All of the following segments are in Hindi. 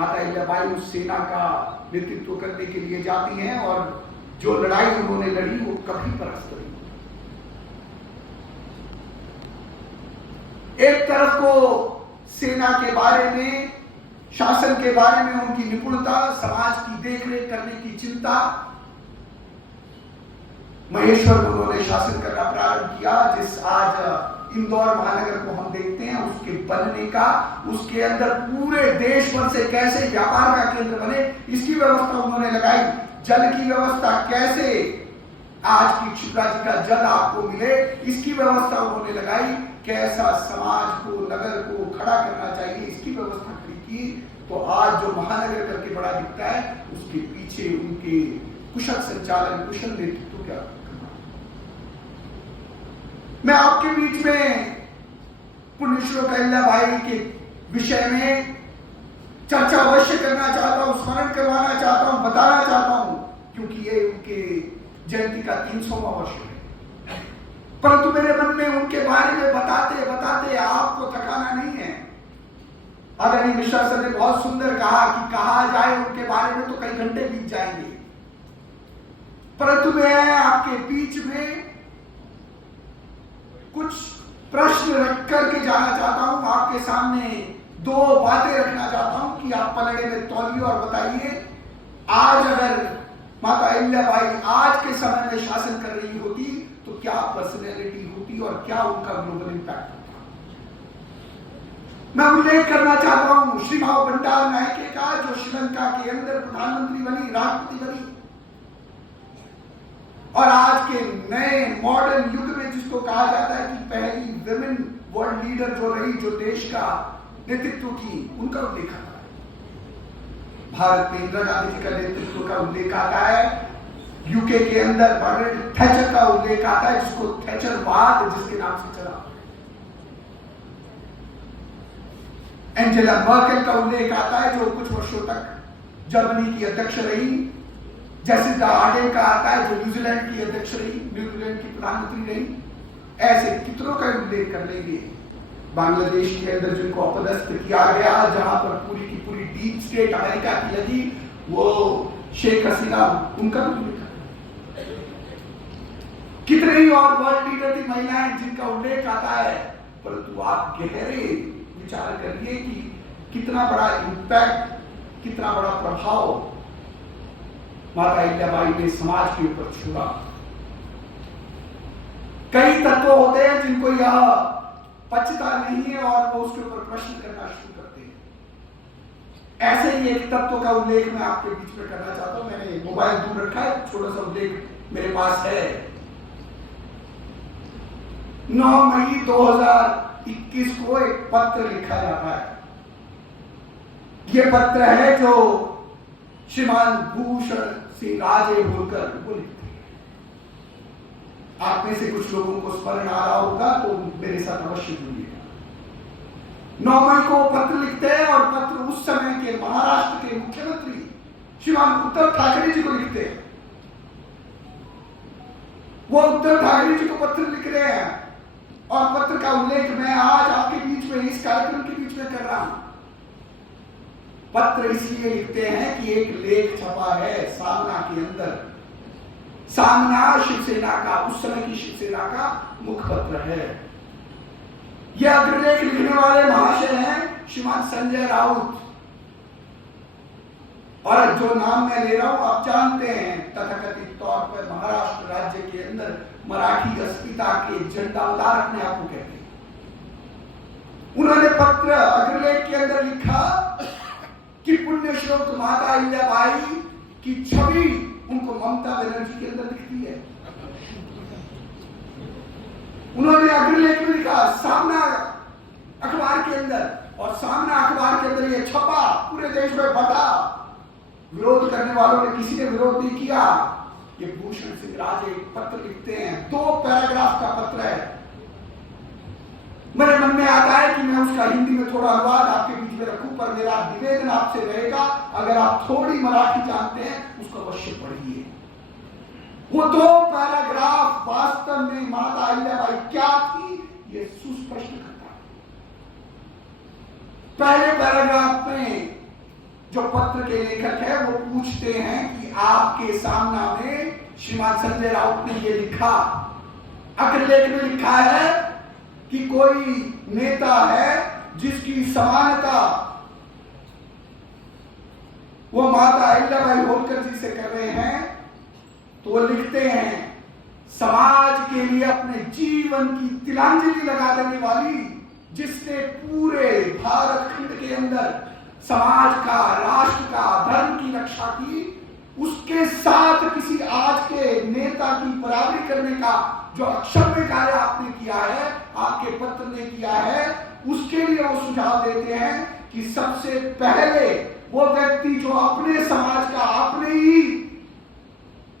माता अहिल्याबाई उस सेना का नेतृत्व करने के लिए जाती हैं और जो लड़ाई उन्होंने लड़ी वो कभी परास्त नहीं। एक तरफ को सेना के बारे में, शासन के बारे में उनकी निपुणता, समाज की देखरेख करने की चिंता, महेश्वर में उन्होंने शासन करना प्रारंभ किया। जिस आज इंदौर महानगर को हम देखते हैं, उसके बनने का, उसके अंदर पूरे देश भर से कैसे व्यापार का केंद्र बने, इसकी व्यवस्था उन्होंने लगाई। जल की व्यवस्था कैसे आज की क्षिप्रा जी का जल आपको मिले, इसकी व्यवस्था उन्होंने लगाई। कैसा समाज को, नगर को खड़ा करना चाहिए, इसकी व्यवस्था खड़ी की। तो आज जो महानगर करके बड़ा दिखता है, उसके पीछे उनके कुशल संचालन, कुशल नेतृत्व क्या। मैं आपके बीच में पुण्य श्लोक अहिल्याबाई के विषय में चर्चा अवश्य करना चाहता हूं, स्मरण करवाना चाहता हूं, बताना चाहता हूं, क्योंकि ये उनके जयंती का 300वां वर्ष है। परंतु मेरे मन में उनके बारे में बताते बताते आपको थकाना नहीं है। आदरणीय मिश्रा सर ने बहुत सुंदर कहा कि कहा जाए उनके बारे में तो कई घंटे बीत जाएंगे, परंतु मैं आपके बीच में कुछ प्रश्न रख करके जाना चाहता हूं। आपके सामने दो बातें रखना चाहता हूं कि आप पलड़े में तौलिए और बताइए, आज अगर माता अहिल्याबाई आज के समय में शासन कर रही होती तो क्या पर्सनैलिटी होती और क्या उनका ग्लोबल इंपैक्ट होता। मैं उल्लेख करना चाहता हूं श्री मां बंडारू नायके का, जो श्रीलंका के अंदर प्रधानमंत्री बनी, राष्ट्रपति बनी, और आज के नए मॉडर्न युग में जिसको कहा जाता है कि पहली विमेन वर्ल्ड लीडर जो रही, जो देश का नेतृत्व की, उनका उल्लेख आता है। भारत में इंदिरा गांधी जी का नेतृत्व का उल्लेख आता है। यूके के अंदर मार्गरेट थैचर का उल्लेख आता है, जिसको थैचरवाद जिसके नाम से चला। एंजेला मर्केल का उल्लेख आता है, जो कुछ वर्षों तक जर्मनी की अध्यक्ष रही। जैसिंडा आर्डेन का आता है, जो न्यूजीलैंड की अध्यक्ष रही, न्यूजीलैंड की प्रधानमंत्री रही। ऐसे कितनों का उल्लेख कर लेंगे। बांग्लादेश के अंदर जिनको अपदस्थ किया गया, जहां पर पूरी की पूरी डीप स्टेट अमेरिका की लगी, वो शेख हसीना, उनका भी उल्लेख। कितने ही और वर्ल्ड लीडर की महिलाएं जिनका उल्लेख आता है, परंतु आप गहरे विचार करिए कि कितना बड़ा इंपैक्ट, कितना बड़ा प्रभाव माता अहिल्याबाई ने समाज के ऊपर छोड़ा। कई तत्व होते हैं जिनको यह पचता नहीं है और वो उसके ऊपर प्रश्न करना शुरू करते हैं। ऐसे ही एक तत्व का उल्लेख मैं आपके बीच में करना चाहता हूं। मैंने मोबाइल दूर रखा है, छोटा सा उल्लेख मेरे पास है। 9 मई 2021 को एक पत्र लिखा जाता है। यह पत्र है जो श्रीमान भूषण सिंह राजे होलकर वो लिखते हैं। आप में से कुछ लोगों को स्मरण आ रहा होगा तो मेरे साथ अवश्य जुड़िएगा। 9 मई को पत्र लिखते हैं और पत्र उस समय के महाराष्ट्र के मुख्यमंत्री श्रीमान उद्धव ठाकरे जी को लिखते हैं। वो उद्धव ठाकरे जी को पत्र लिख रहे हैं और पत्र का उल्लेख मैं आज आपके बीच में, इस कार्यक्रम के बीच में कर रहा हूं। पत्र इसलिए लिखते हैं कि एक लेख छपा है सामना के अंदर। सामना शिवसेना का, उस समय की शिवसेना का मुखपत्र है। यह अग्रलेख लिखने वाले महाशय हैं श्रीमान संजय राउत, और जो नाम मैं ले रहा हूं आप जानते हैं, तथाकथित तौर पर महाराष्ट्र राज्य के अंदर मराठी अस्मिता के झंडावतार अपने आप को कहते हैं। उन्होंने पत्र अग्रलेख के अंदर लिखा कि पुण्य श्लोक माता अहिल्याबाई की छवि उनको ममता बनर्जी के अंदर दिखती है। उन्होंने अग्रलेख में लिखा सामना अखबार के अंदर, और सामना अखबार के अंदर यह छपा, पूरे देश में बटा। विरोध करने वालों ने किसी ने विरोध नहीं किया। ये भूषण सिंह राजे पत्र लिखते हैं, 2 पैराग्राफ का पत्र है। मेरे मन में आता है कि मैं उसका हिंदी में थोड़ा अनुवाद आपके बीच में रखूं, पर मेरा निवेदन आपसे रहेगा, अगर आप थोड़ी मराठी जानते हैं उसको अवश्य पढ़िए। वो 2 पैराग्राफ वास्तव में माता अहिल्याबाई क्या थी ये सुस्पष्ट करता है। पहले पैराग्राफ में जो पत्र के लेखक है वो पूछते हैं कि आपके सामना में श्रीमान संजय राउत ने ये लिखा, अग्रलेख में लिखा है कि कोई नेता है जिसकी समानता वो माता अहिल्याबाई होलकर जी से कर रहे हैं, तो वो लिखते हैं समाज के लिए अपने जीवन की तिलांजलि लगा देने वाली, जिसने पूरे भारत खंड के अंदर समाज का, राष्ट्र का, धर्म की रक्षा की, उसके साथ किसी आज के नेता की बराबरी करने का जो अक्षम्य कार्य आपने किया है, आपके पत्र ने किया है, उसके लिए वो सुझाव देते हैं कि सबसे पहले वो व्यक्ति जो अपने समाज का, अपने ही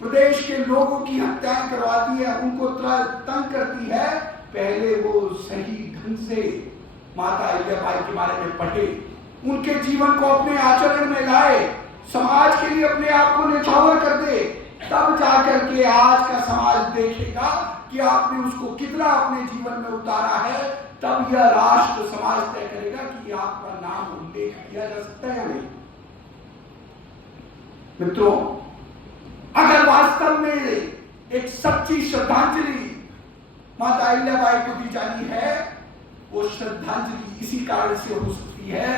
प्रदेश के लोगों की हत्याएं करवाती है, उनको तंग करती है, पहले वो सही ढंग से माता अहिल्याबाई के बारे में पढ़े, उनके जीवन को अपने आचरण में लाए, समाज के लिए अपने आप को न्यौछावर कर दे, तब जाकर के आज का समाज देखेगा कि आपने उसको कितना अपने जीवन में उतारा है, तब यह राष्ट्र समाज तय करेगा कि आपका नाम उल्लेख किया जा सकता है या नहीं। मित्रों, अगर वास्तव में एक सच्ची श्रद्धांजलि माता अहिल्याबाई को दी जानी है, वो श्रद्धांजलि इसी कारण से हो सकती है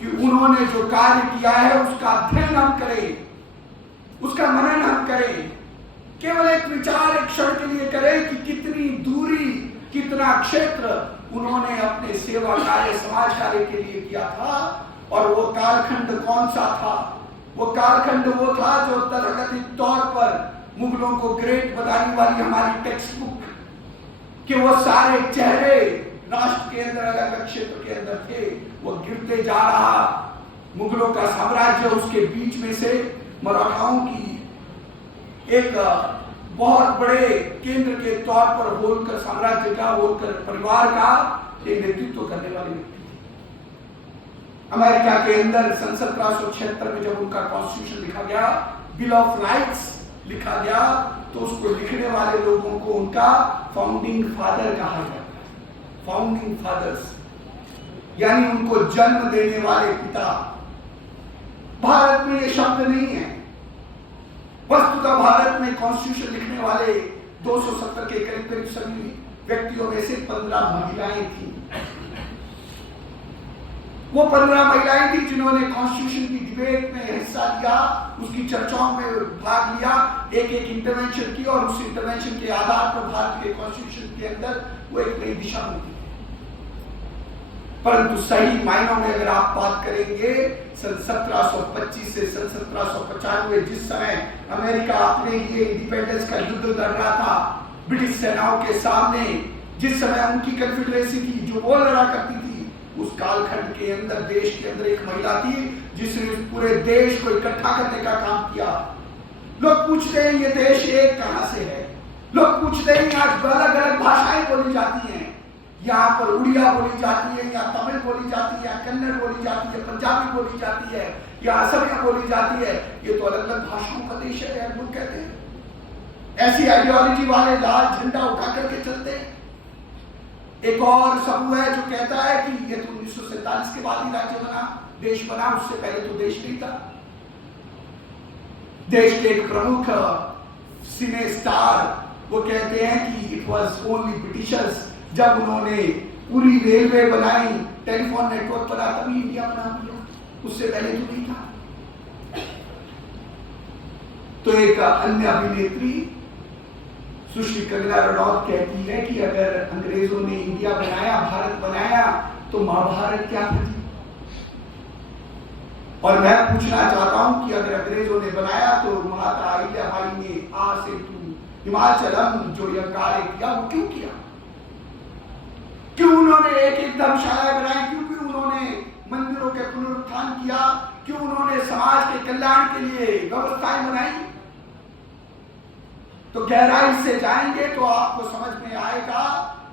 कि उन्होंने जो कार्य किया है उसका अध्ययन हम करें, उसका मनन हम करें, केवल एक विचार एक क्षण के लिए करें कि कितनी दूरी, कितना क्षेत्र उन्होंने अपने सेवा कार्य, समाज कार्य के लिए किया था, और वो कालखंड कौन सा था। वो कालखंड वो था जो तथाकथित तौर पर मुगलों को ग्रेट बताने वाली हमारी टेक्स्ट बुक के वो सारे चेहरे राष्ट्र के अंदर, अलग अलग क्षेत्र के अंदर थे, वो गिरते जा रहा। मुगलों का साम्राज्य, उसके बीच में से मराठाओं की एक बहुत बड़े केंद्र के तौर पर होलकर साम्राज्य का, होलकर परिवार का एक नेतृत्व करने वाले व्यक्ति। अमेरिका के अंदर सन 1776 में जब उनका कॉन्स्टिट्यूशन लिखा गया, बिल ऑफ राइट्स लिखा गया, तो उसको लिखने वाले लोगों को उनका फाउंडिंग फादर कहा गया। फाउंडिंग फादर्स यानी उनको जन्म देने वाले पिता। भारत में ये शब्द नहीं है। वस्तुतः भारत में कॉन्स्टिट्यूशन लिखने वाले 270 के करीब करीब सभी व्यक्तियों में से 15 महिलाएं थी। वो 15 महिलाएं थी जिन्होंने कॉन्स्टिट्यूशन की डिबेट में हिस्सा लिया, उसकी चर्चाओं में भाग लिया, एक एक इंटरवेंशन की, और उस इंटरवेंशन के आधार पर भारत के कॉन्स्टिट्यूशन के अंदर वो एक नई दिशा मिलती। परंतु सही मायनों में अगर आप बात करेंगे, सन 1725 से सन 1795, जिस समय अमेरिका अपने लिए इंडिपेंडेंस का युद्ध लड़ रहा था ब्रिटिश सेनाओं के सामने, जिस समय उनकी कन्फेडरेसी थी जो वो लड़ा करती थी, उस कालखंड के अंदर देश के अंदर एक महिला थी जिसने पूरे देश को इकट्ठा करने का काम किया। लोग पूछते हैं ये देश एक कहां से है। लोग पूछते हैं आज अलग अलग भाषाएं बोली जाती हैं, यहाँ पर उड़िया बोली जाती है, या तमिल बोली जाती है, या कन्नड़ बोली जाती है, पंजाबी बोली जाती है, या असमिया बोली जाती है। ये तो अलग अलग भाषाओं का देश है, लोग कहते हैं। ऐसी आइडियोलॉजी वाले लाल झंडा उठा करके चलते हैं। एक और समूह है जो कहता है कि ये तो 1947 के बाद ही राज्य बना, देश बना, उससे पहले तो देश नहीं था। देश के एक प्रमुख सिने स्टार वो कहते हैं कि इट वाज ओनली ब्रिटिशर्स, जब उन्होंने पूरी रेलवे बनाई, टेलीफोन नेटवर्क बना, तभी इंडिया बना दिया, उससे पहले तो नहीं था। तो एक अन्य अभिनेत्री सुश्री कंगना रनौत कहती है कि अगर अंग्रेजों ने इंडिया बनाया, भारत बनाया, तो महाभारत क्या था? और मैं पूछना चाहता हूं कि अगर अंग्रेजों ने बनाया तो माता अहिल्याबाई ने आ से टू हिमाचलम जो यह कार्य किया, वो क्यों किया? क्यों उन्होंने एक एक धर्मशाला बनाई? क्यों उन्होंने मंदिरों के पुनरुत्थान किया? क्यों उन्होंने समाज के कल्याण के लिए व्यवस्थाएं बनाई? तो गहराई से जाएंगे तो आपको समझ में आएगा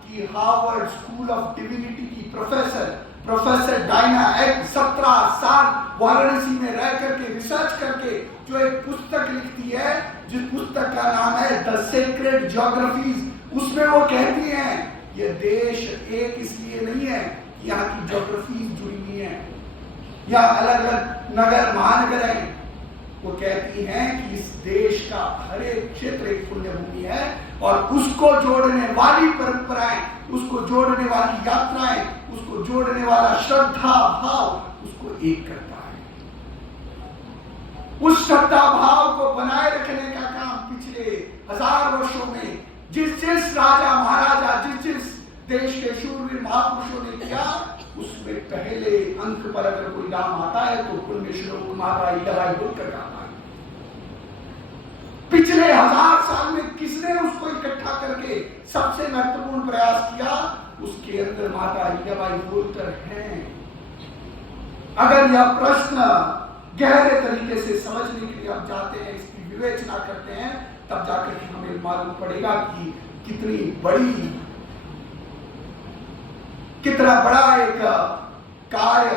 कि हार्वर्ड स्कूल ऑफ डिविनिटी की प्रोफेसर डायना एग 17 साल वाराणसी में रह करके रिसर्च करके जो एक पुस्तक लिखती है, जिस पुस्तक का नाम है द सेक्रेड ज्योग्राफीज, उसमें वो कहती हैं ये देश एक इसलिए नहीं है कि यहाँ की ज्योग्राफी जुड़ी हुई है, या अलग अलग नगर महानगर है, वो कहती हैं कि इस देश का हर एक क्षेत्र एक पुण्य भूमि है और उसको जोड़ने वाली परंपराएं, उसको जोड़ने वाली यात्राएं, उसको जोड़ने वाला श्रद्धा भाव उसको एक करता है। उस श्रद्धा भाव को बनाए रखने का काम पिछले 1000 वर्षों में जिस राजा महाराजा, जिस देश के शूरवीर महापुरुषों ने किया, उसमें पहले अंक पर अगर कोई नाम आता है तो पुण्य श्लोक माता हीराबाई होलकर का आता है। पिछले 1000 साल में किसने उसको इकट्ठा करके सबसे महत्वपूर्ण प्रयास किया? उसके अंदर माता हीराबाई होलकर हैं। अगर यह प्रश्न गहरे तरीके से समझने के लिए हम जाते हैं, इसकी विवेचना करते हैं, तब जाकर के हमें मालूम पड़ेगा कि कितना बड़ा एक कार्य